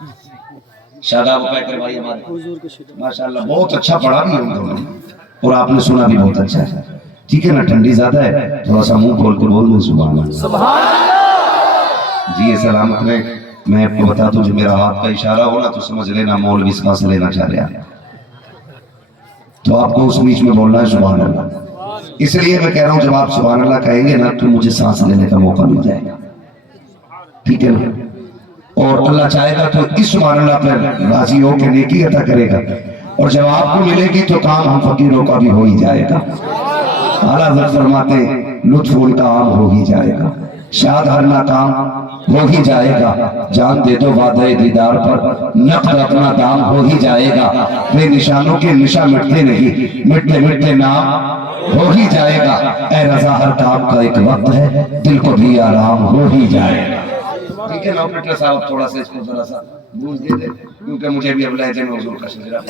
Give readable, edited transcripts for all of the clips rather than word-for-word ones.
शादाब पैकर भाई हमारे माशाल्लाह बहुत अच्छा पढ़ा भी हम दोनों, और आपने सुना भी बहुत अच्छा है। ठीक है ना, ठंडी ज्यादा है, थोड़ा सा मुंह खोल के बोल दो सुभान अल्लाह। जी सलामत रहे। मैं आपको बता दूं, जो मेरा हाथ का इशारा हो ना तो समझ लेना मौलवी सांस लेना चाह रहा है, तो आपको उस बीच में बोलना है सुभान अल्लाह। इसलिए मैं कह रहा हूं, जब आप सुभान अल्लाह कहेंगे ना तो मुझे सांस लेने का मौका मिल जाएगा। ठीक है ना, और अल्लाह चाहेगा तो इस सुभान अल्लाह पर राजी हो के नेकी अता करेगा, और जब आपको मिलेगी तो काम हम फकीरों का भी हो ही जाएगा। आला हज़रत फरमाते लुत्फ उनका आम हो ही जाएगा, शाद हर ना काम हो ही जाएगा, जान दे दो वादे दीदार पर नक़द अपना दाम हो ही जाएगा। वे निशानों के निशा मिटते नहीं, मिटते मिटते नाम हो ही जाएगा। ऐ रज़ा हर काम का एक वक्त है, दिल को भी आराम हो ही जाएगा। ठीक है ना ऑपरेटर साहब, थोड़ा सा इसको जरा सा बूझ दे दे, क्योंकि मुझे भी अब लहजे में हुजूर का शजरा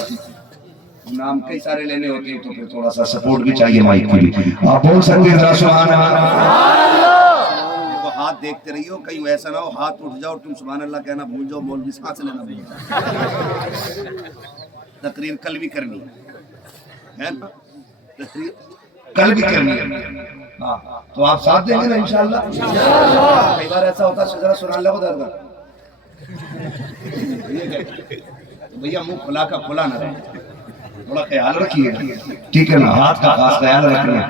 नाम कई सारे लेने होते हैं, तो फिर थोड़ा सा सपोर्ट भी चाहिए माइक की भी। आप बोल सकते हैं जरा सुभान अल्लाह। हाथ देखते रहियो, कहीं ऐसा ना हो हाथ उठ जाओ तुम सुभान अल्लाह कहना भूल जाओ, मौलवी सांस लेना भूल जाओ। तकरीर कल भी करनी है ना, तकरीर कल भी करनी है। हाँ, तो आप साथ देंगे ना इंशाअल्लाह। कई बार ऐसा होता है जरा सुना लो दरगाह, भैया मुंह खुला का खुला ना रहे, थोड़ा ख्याल रखिए। ठीक है ना, हाथ का खास ख्याल रखना,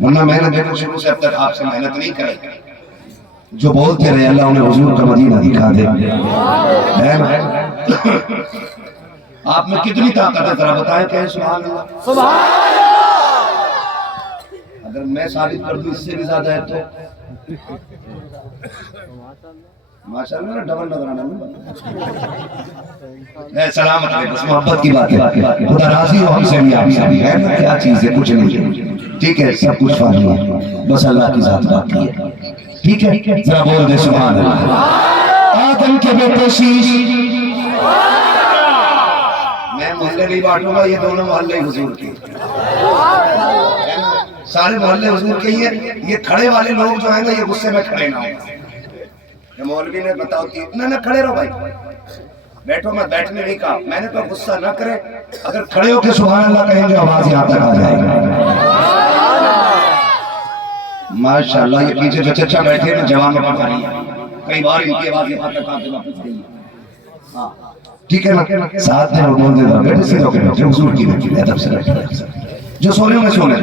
वरना मेहनत देखो शुरू से अब तक आपसे मेहनत नहीं करे, जो बोलते रहे अल्लाह उन्हें हुजूर का मदीना दिखा दे। आप में कितनी ताकत है जरा बताएं, कहें सुभान अल्लाह। सुभान अल्लाह। अगर मैं साबित कर दूं इससे भी ज्यादा है तो माशाअल्लाह डबल नजराना है। सलामत है, बस मोहब्बत की बात है, खुदा राजी हो हमसे भी आपसे भी, है ना, क्या चीज है, कुछ नहीं है। ठीक है, सब कुछ फानी है, बस अल्लाह की जात बाकी है। ठीक है, जरा बोल दे सुभान अल्लाह। आदम के बेटे शीश, मैं मोहल्ले नहीं बांटूंगा, ये दोनों मोहल्ले हुजूर के, सारे मोहल्ले हुजूर के ही है। ये खड़े वाले लोग जो है ना, ये गुस्से में खड़े ना हो। मौलवी ने बताओ कि ना खड़े रहो भाई, बैठो, मैं बैठने नहीं कहा, मैंने तो गुस्सा ना करे, अगर खड़े होकर सुभान अल्लाह कहेंगे आवाज यहाँ तक आ जाएगी। माशाअल्लाह, ये पीछे जो चचा बैठे हैं जवान में पता नहीं, कई बार इनकी आवाज यहाँ तक आके वापस गई। हाँ ठीक है ना, साथ में बोल देना बेटे से लोग हुजूर की बेटी अदब से बैठे, जो सो रहे हैं सोने,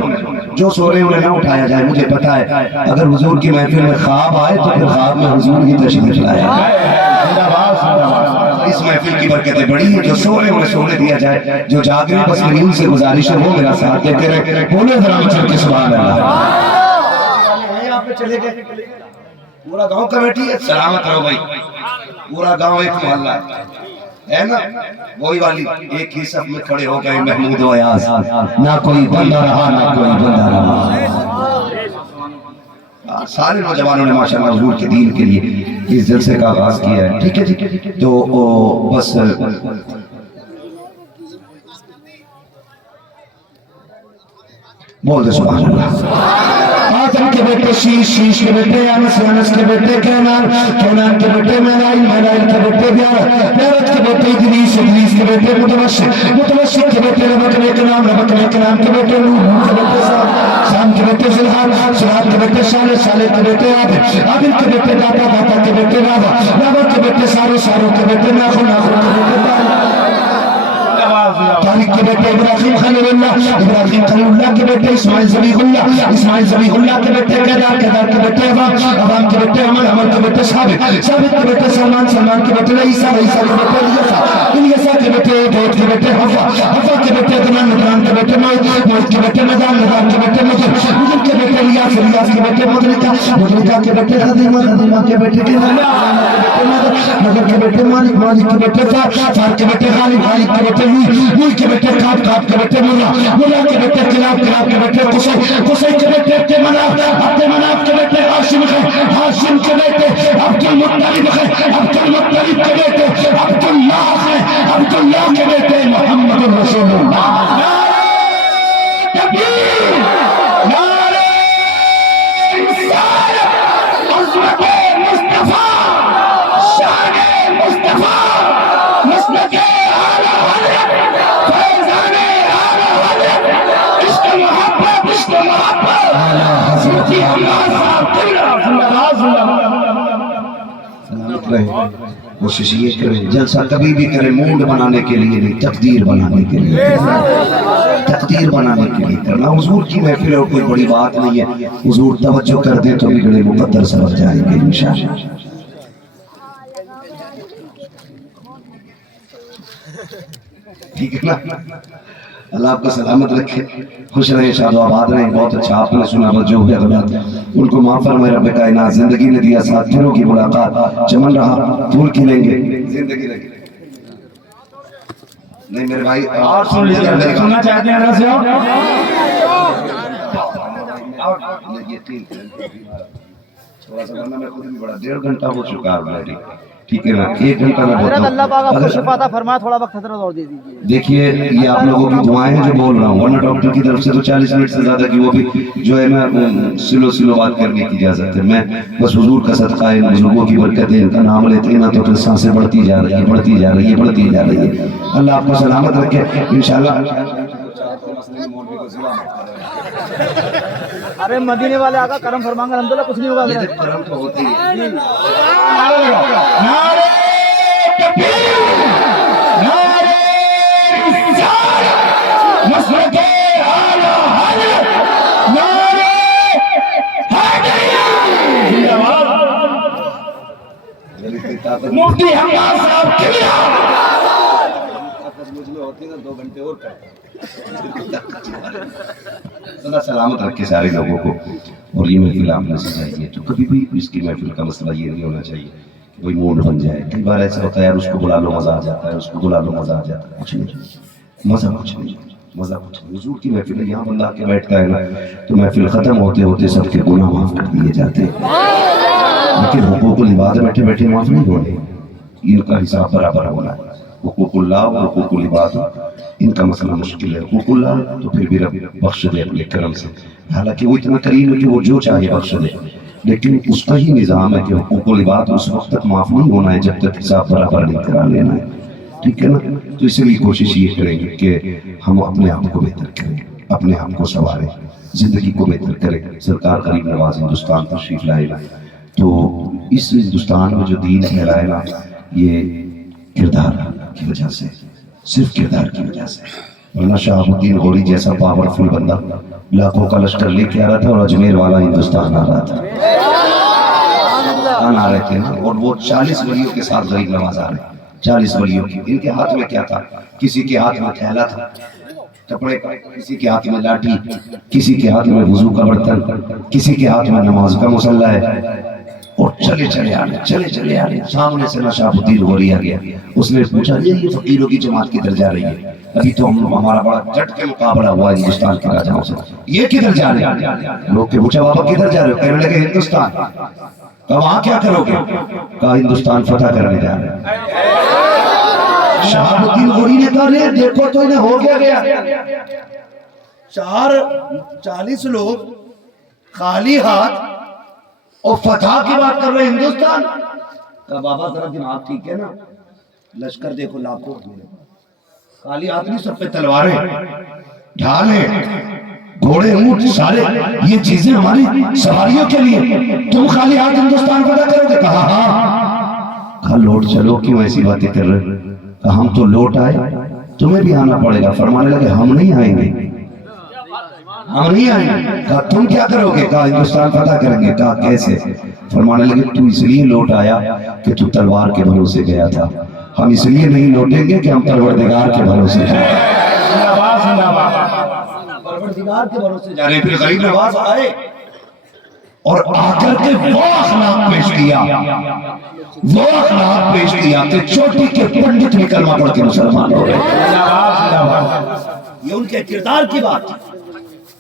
जो सो रहे उन्हें ना उठाया जाए। मुझे पता है अगर हुजूर की महफिल में ख्वाब आए तो फिर ख्वाब में हुजूर की तशरीफ लाए। इस महफिल की बरकतें बड़ी है, जो सो रहे उन्हें सोने दिया जाए, जो जाग रहे बस मेरी उनसे गुजारिश है वो मेरा साथ देते रहे। बोले जरा चल के सुभान अल्लाह। चले गए, पूरा गांव कमेटी है, सलामत रहो भाई, पूरा गांव एक मोहल्ला है ना, वही वाली एक ही सब में खड़े हो गए महमूद व अयाज, ना कोई बंदा रहा ना कोई बंदा रहा। सारे नौजवानों ने माशाअल्लाह हुजूर के दीन के लिए इस जलसे का आगाज किया है। ठीक है, ठीक है, तो बस बोल दे सुभान अल्लाह। आदम के बेटे शीश, शीश के बेटे अनस, अनस के बेटे कैनान, कैनान के बेटे मैनाइल, मैनाइल के बेटे ब्यारत, ब्यारत के बेटे इदरीस, इदरीस के बेटे मुतवस्सित, मुतवस्सित के बेटे रबक ने कलाम, रबक ने कलाम के बेटे नूह, नूह के बेटे साम, साम के बेटे ज़िलहाद, ज़िलहाद के बेटे सालेह, सालेह के बेटे आबिद, आबिद के बेटे दाता, दाता के बेटे रावा, रावा के बेटे सारो, सारो के बेटे नाखुन, नाखुन के बेटे तारिक के बेटे इब्राहिम खलीलुल्लाह, इब्राहिम खलीलुल्लाह के बेटे इस्माइल ज़बीहुल्लाह, इस्माइल ज़बीहुल्लाह के बेटे केदार, केदार के बेटे अवाम, अवाम के बेटे अमर, अमर के बेटे साबित, साबित के बेटे सलमान, सलमान के बेटे ईसा, ईसा के बेटे इलियासा, इलियासा के बेटे दाऊद के बेटे हव्वा, हव्वा के बेटे अदनान, अदनान के बेटे नूह, नूह के बेटे नदान, नदान के बेटे मुजर, मुजर के बेटे इलियास, इलियास के बेटे मुदरिका, मुदरिका के बेटे खदीमा, खदीमा के बेटे किनाना, मदर, मदर के बेटे मालिक, मालिक के बेटे फार, फार के बेटे गालिब, गालिब के बेटे मूल के बेटे काब, काब के बेटे मुल्ला, मुल्ला के बेटे किलाब, किलाब के बेटे कुसै, कुसै के बेटे अब्दे मनाफ, अब्दे मनाफ के बेटे हाशिम है, हाशिम के बेटे अब्दुल मुत्तलिब है, अब्दुल मुत्तलिब के बेटे अब्दुल्लाह है, अब्दुल्लाह के बेटे मोहम्मद रसूलुल्लाह। तकबीर, नारे रिसालत, अज़मत मुस्तफा, शान मुस्तफा। سلامت رہے. کوشش یہ کریں جلسہ کبھی بھی کریں موڈ بنانے کے لیے نہیں، تقدیر بنانے کے لیے، تقدیر بنانے کے لیے کرنا. حضور کی محفل ہے اور کوئی بڑی بات نہیں ہے. حضور توجہ کر دیں تو بگڑے مقدر سمجھ جائیں گے انشاءاللہ. ٹھیک ہے نا؟ اللہ آپ کو سلامت رکھے، خوش رہے، شاد و آباد رہیں. بہت اچھا آپ نے سنا، جو ہے غلط ان کو معاف فرمائے رب کائنات. زندگی نے دیا ساتھ، پھروں کی ملاقات، چمن رہا پھول کھلیں گے، زندگی لگی. نہیں میرے بھائی اور سن لیجیے، سننا چاہتے ہیں ذرا سے تھوڑا سا ورنہ میں خود بھی بڑا 1.5 گھنٹہ ہو چکا آلریڈی. ٹھیک ہے نا، 1 گھنٹہ میں بولتا ہوں. اللہ پاک آپ کو شفا عطا فرمائے، تھوڑا وقت حضرت اور دے دیجیے. دیکھیے یہ آپ لوگوں کی دعائیں ہیں جو بول رہا ہوں، ورنہ ڈاکٹر کی طرف سے تو 40 منٹ سے زیادہ کی وہ بھی جو ہے نا سلو بات کرنے کی اجازت ہے. میں بس حضور کا صدقہ ہے، بزرگوں کی برکتیں، ان کا نام لیتے ہیں نا تو پھر سانسیں بڑھتی جا رہی ہے، بڑھتی جا رہی ہے، بڑھتی جا رہی ہے. اللہ آپ کو سلامت رکھے انشاءاللہ. ارے مدینے والے آقا کرم فرمائیں گے، الحمدللہ کچھ نہیں ہوگا. کرم تو ہوتے ہی ہے. مفتی حماد صاحب مجھ میں ہوتی نا 2 گھنٹے اور کرتا. خدا سلامت رکھے سارے لوگوں کو. اور یہ محفل آپ نے سجائی ہے تو کبھی بھی اس کی محفل کا مسئلہ یہ نہیں ہونا چاہیے کہ کوئی موڈ بن جائے. کئی بار ایسا ہوتا ہے یار اس کو بلا لو مزہ آ جاتا ہے، اس کو بلا لو مزہ آ جاتا ہے. کچھ نہیں، مزہ کچھ نہیں، مزہ کچھ نہیں. حضور کی محفل ہے، یہاں بندہ کے بیٹھتا ہے نا تو محفل ختم ہوتے ہوتے سب کے گناہ معاف کر دیے جاتے ہیں. لیکن حقوق العباد بیٹھے بیٹھے معاف نہیں ہونے، ان کا حساب برابر ہونا ہے. حقوق اللہ اور حقوق العباد ان کا مسئلہ مشکل ہے. حقوق اللہ تو پھر بھی رب بخش دے اپنے کرم سے، حالانکہ وہ اتنا کریم ہے کہ وہ جو چاہے بخش دے. لیکن اس کا ہی نظام ہے کہ حقوق العباد اس وقت تک معاف نہیں ہونا ہے جب تک حساب برابر نہیں کرا لینا ہے. ٹھیک ہے نا؟ تو اس لیے کوشش یہ کریں گے کہ ہم اپنے آپ کو بہتر کریں، اپنے آپ کو سنواریں، زندگی کو بہتر کریں. سرکار غریب نواز ہندوستان تشریف لائے نا تو اس ہندوستان میں جو دین پھیلائے نا یہ کردار کی وجہ سے، صرف کردار کی وجہ سے. ورنہ شہاب الدین غوری جیسا پاورفل بندہ لاکھوں کا لشکر لے کے آ رہا تھا اور اجمیر والا ہندوستان آ رہا تھا. آ رہے تھے اور وہ 40 ولیوں کے ساتھ غریب نواز آ رہے. 40 ولیوں کی. ان کے ہاتھ میں کیا تھا؟ کسی کے ہاتھ میں تھیلا تھا کپڑے کا، کسی کے ہاتھ میں لاٹھی، کسی کے ہاتھ میں وضو کا برتن، کسی کے ہاتھ میں نماز کا مصلی ہے. اور چلے آ رہے. سامنے سے شہاب الدین غوری آ گیا. اس نے پوچھا یہ فقیروں کی جماعت کدھر جا رہی ہے؟ ابھی تو ہمارا بڑا ڈٹ کے مقابلہ ہوا ہندوستان کے راجاؤں سے، یہ کدھر جا رہے ہیں؟ لوگ کے پوچھا بابا کدھر جا رہے ہو؟ کہنے لگے ہندوستان. کہا وہاں کیا کرو گے؟ کہا ہندوستان فتح کرنے جا رہے ہیں. شہاب الدین غوری نے کہا دیکھو تو انہیں ہو گیا 40 لوگ خالی ہاتھ اور فتح کی بات کر رہے ہیں ہندوستان. کہا بابا ذرا دماغ ٹھیک ہے نا، لشکر دیکھو لاکھوں، خالی ہاتھ نہیں، سب پہ تلواریں، ڈھال ہیں، گھوڑے، اونٹ، سارے یہ چیزیں ہماری سواریوں کے لیے. تم خالی ہاتھ ہندوستان فتح کرو گے؟ کہا ہاں. کہا لوٹ چلو، کیوں ایسی باتیں کر رہے؟ کہا ہم تو لوٹ آئے، تمہیں بھی آنا پڑے گا. فرمانے لگے ہم نہیں آئیں گے، ہم نہیں آئیں گے. کہا تم کیا کرو گے؟ کہا ہندوستان فتح کریں گے. کہا کیسے؟ فرمانے لگے تو اس لیے لوٹ آیا کہ تو تلوار کے بھروسے گیا تھا، ہم اس لیے نہیں لوٹیں گے کہ ہم پروردگار کے بھروسے جا رہے ہیں. پروردگار کے بھروسے جا رہے ہیں. پھر غریب نواز آئے اور آ کر کے وہ اخلاق پیش کیا کہ چوٹی کے پنڈت بھی کلمہ پڑھ کے مسلمان ہو گئے. یہ ان کے کردار کی بات،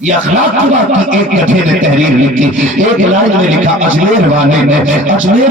یہ اخلاق کی بات کی. ایک گدھے نے تحریر لکھی، ایک لائن میں لکھا اجمیر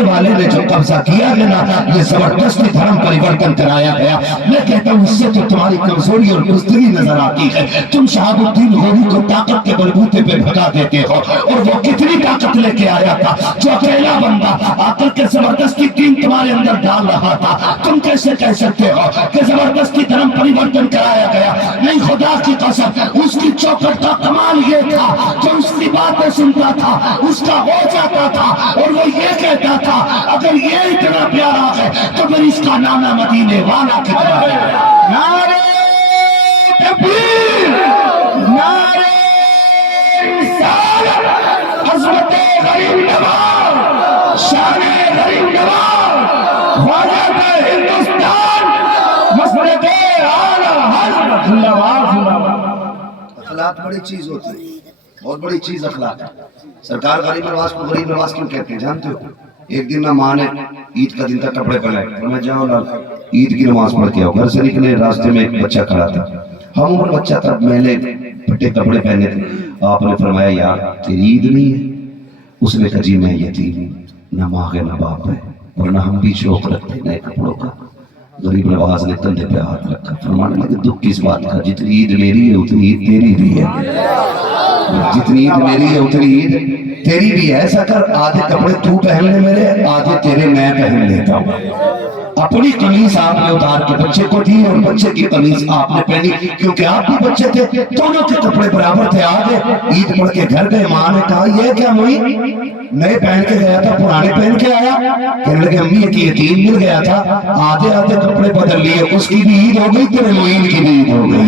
والے نے جو قبضہ کیا ہے نا، یہ زبردستی دھرم پریورتن کرایا گیا. میں کہتا ہوں اس سے تو تمہاری کمزوری اور بزدلی نظر آتی ہے. تم شہاب الدین غوری کو طاقت کے بلبوتے پہ بھگا دیتے ہو، اور وہ کتنی طاقت لے کے آیا تھا جو اکیلا بندہ آ کر کے زبردستی دین تمہارے اندر ڈال رہا تھا. تم کیسے کہہ سکتے ہو کہ زبردستی دھرم پریورتن کرایا گیا؟ نہیں، خدا کی قسم اس کی چوکھٹ کا कमाल ये था जो उसकी बातें सुनता था उसका हो जाता था और वो ये कहता था अगर ये इतना प्यारा है तो फिर इसका नाम है मदीने वाला कितना है। नारे तकबीर, नारे रिसालत, हज़रत गरीब नवाज, शान गरीब नवाज, ख्वाजा का हिंदुस्तान, मसलक आला हज़रत जिंदाबाद। अखलाक बड़ी चीज होती है, बहुत बड़ी चीज अखलाक है। सरकार गरीब नवाज को गरीब नवाज क्यों कहते हैं जानते हो? एक दिन ना माँ ने ईद का दिन तक कपड़े पहनाए, तो मैं जाओ ना ईद की नमाज पढ़ के आओ। घर से निकले, रास्ते में एक बच्चा खड़ा था, हम उम्र बच्चा था, मैले फटे कपड़े पहने थे। आपने फरमाया यार तेरी ईद नहीं है? उसने कहा जी मैं यतीम हूँ, ना माँ है ना बाप है, वरना हम भी शौक रखते नए कपड़ों का। गरीब नवाज ने कंधे पे हाथ रखा, फरमाने लगे दुख किस बात का, जितनी ईद मेरी है उतनी ईद तेरी भी है, जितनी ईद मेरी है उतनी ईद तेरी भी है। ऐसा कर आधे कपड़े तू पहन ले मेरे, आधे तेरे मैं पहन लेता हूँ। अपनी कमीज आपने उतार के बच्चे को दी और बच्चे की कमीज आपने पहनी, क्योंकि आप भी बच्चे थे, दोनों के कपड़े बराबर थे। आगे ईद पढ़ के घर गए, माँ ने कहा ये क्या मोई नए पहन के गया था पुराने पहन के आया? कहने लगे अम्मी एक यतीम मिल गया था, आधे आधे कपड़े बदल लिए, उसकी भी ईद हो गई, तेरे मोइन की भी ईद हो गई।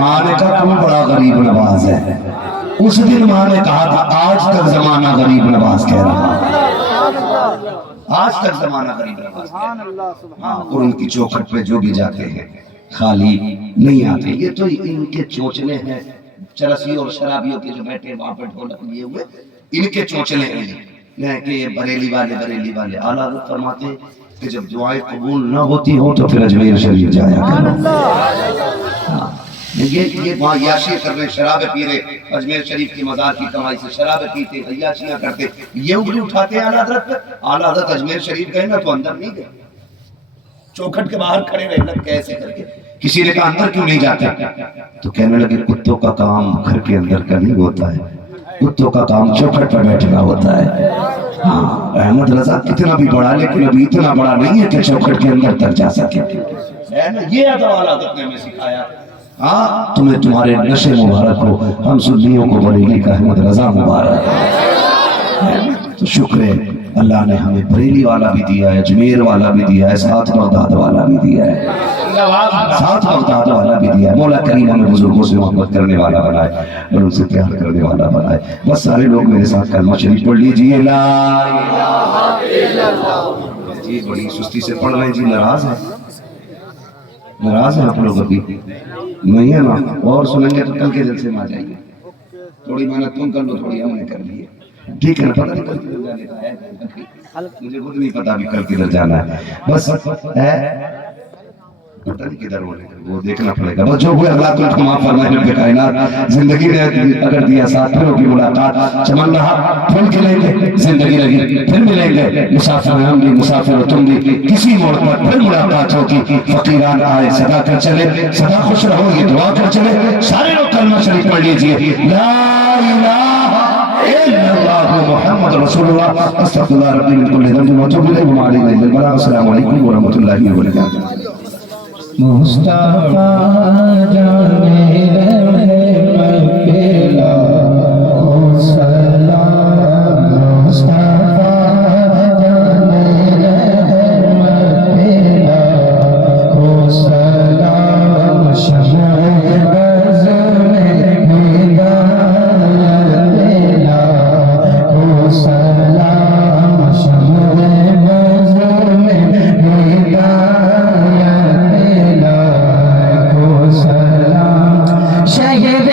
माँ ने कहा तू बड़ा गरीब नवाज है। उस दिन माँ ने कहा था आज तक जमाना गरीब नवाज कह रहा है, आज तक जमाना गरीब नवाज कह रहा है। और उनकी चौखट पे जो भी जाते हैं खाली नहीं आते। ये तो इनके चोचले हैं, चरसी और शराबियों के जो बैठे वहां पर ढोलक लिए हुए, इनके चोचले हैं कि बरेली वाले आला हज़रत फरमाते कि जब दुआएं कबूल ना होती हो तो फिर अजमेर शरीफ जाया करो। ये वहाँ याशी कर रहे, शराब पी रहे, अजमेर शरीफ की मजार की कमाई से शराब पीते, अय्याशियां करते, ये उंगली उठाते आला हज़रत पे। आला हज़रत अजमेर शरीफ गए ना तो अंदर नहीं गए, चौखट के बाहर खड़े रहे, लग कैसे करके। किसी ने कहा अंदर क्यों नहीं जाते? तो कहने लगे कुत्तों का काम घर के अंदर का नहीं होता है, कुत्तों का काम चौखट पर बैठना होता है। हाँ, अहमद रजा कितना भी बड़ा, लेकिन अभी इतना बड़ा नहीं है कि चौखट के अंदर तक जा सके। ये अदब आला हज़रत ने हमें सिखाया। हाँ, तुम्हें तुम्हारे नशे मुबारक हो, हम सुन्नियों को बरेली का अहमद रजा मुबारक है। तो शुक्र है अल्लाह ने हमें बरेली वाला भी दिया है, अजमेर वाला भी दिया है, साथ बगदाद वाला भी दिया है, साथ बगदाद वाला भी दिया है। मौला करीम हमें बुजुर्गों से मोहब्बत करने वाला बनाए और उनसे प्यार करने वाला बनाए। बस सारे लोग मेरे साथ कलमा शरीफ पढ़ लीजिए। ला इलाहा इल्लल्लाह। जी बड़ी सुस्ती से पढ़ रहे हैं जी, नाराज है, नाराज है आप लोग अभी नहीं है ना? और सुनेंगे तो कल के जलसे में आ जाएंगे। थोड़ी मेहनत तुम कर लो, थोड़ी हमने कर ली है, ठीक है ना? पता नहीं कल किधर जाने का है, मुझे खुद नहीं पता अभी कल किधर जाना है, बस है पता नहीं किधर होने का, वो देखना पड़ेगा। बस जो हुए अल्लाह तुमको माफ फरमाए। रब्बे कायनात जिंदगी ने अगर दिया साथियों की मुलाकात, चमन रहा फिर खिलेंगे, जिंदगी लगी फिर मिलेंगे, मुसाफिर हम भी मुसाफिर तुम भी, किसी मोड़ पर फिर मुलाकात होगी। फकीरान आए सदा कर चले, सदा खुश रहो ये दुआ कर चले। सारे लोग कलमा शरीफ पढ़ लीजिए। ला इलाहा इल्लल्लाह मुहम्मद रसूलुल्लाह अस्तगफिरुल्लाह रब्बी मिन कुल्ली ज़ंबिन व अतूबु इलैहि व अलैकुम व अस्सलामु अलैकुम व रहमतुल्लाहि व बरकातुहू। मुस्तफा जाने रहमत पेला ओ सलाम, मुस्तफा जाने रहमत पेला ओ सलाम, शमए बज़ में हिदायत पेला ओ सलाम, शमए बज़ में हिदायत शहीद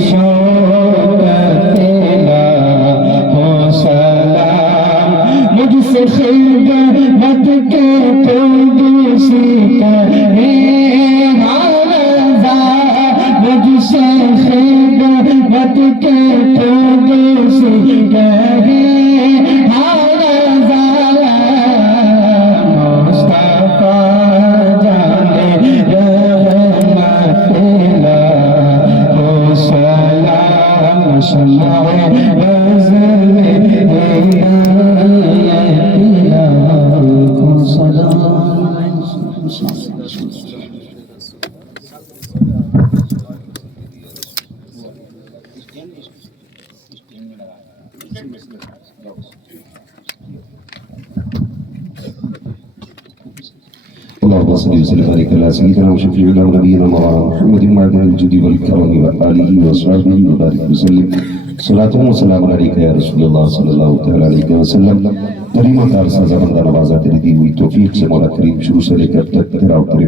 شوکت لاکھوں سلام مجھ سے خدمت کے تو دوسری کرے مجھ سے خدمت کے تو دوسری کرے مصطفیٰ جانے رحمت لاکھوں سلام شمع بزم ہدایت لاکھوں سلام اللهم صل وسلم وبارك على سيدنا وشفيعنا ونبينا مولانا محمد معدن الجود والكرم وآله وصحبه وبارك وسلم صلاة وسلام عليك يا رسول الله صلى الله تعالى عليه وسلم کریمہ تعالی سازہ بندہ نوازہ تیری دی ہوئی توفیق سے مولا کریم شروع سے لے کر تک تیرا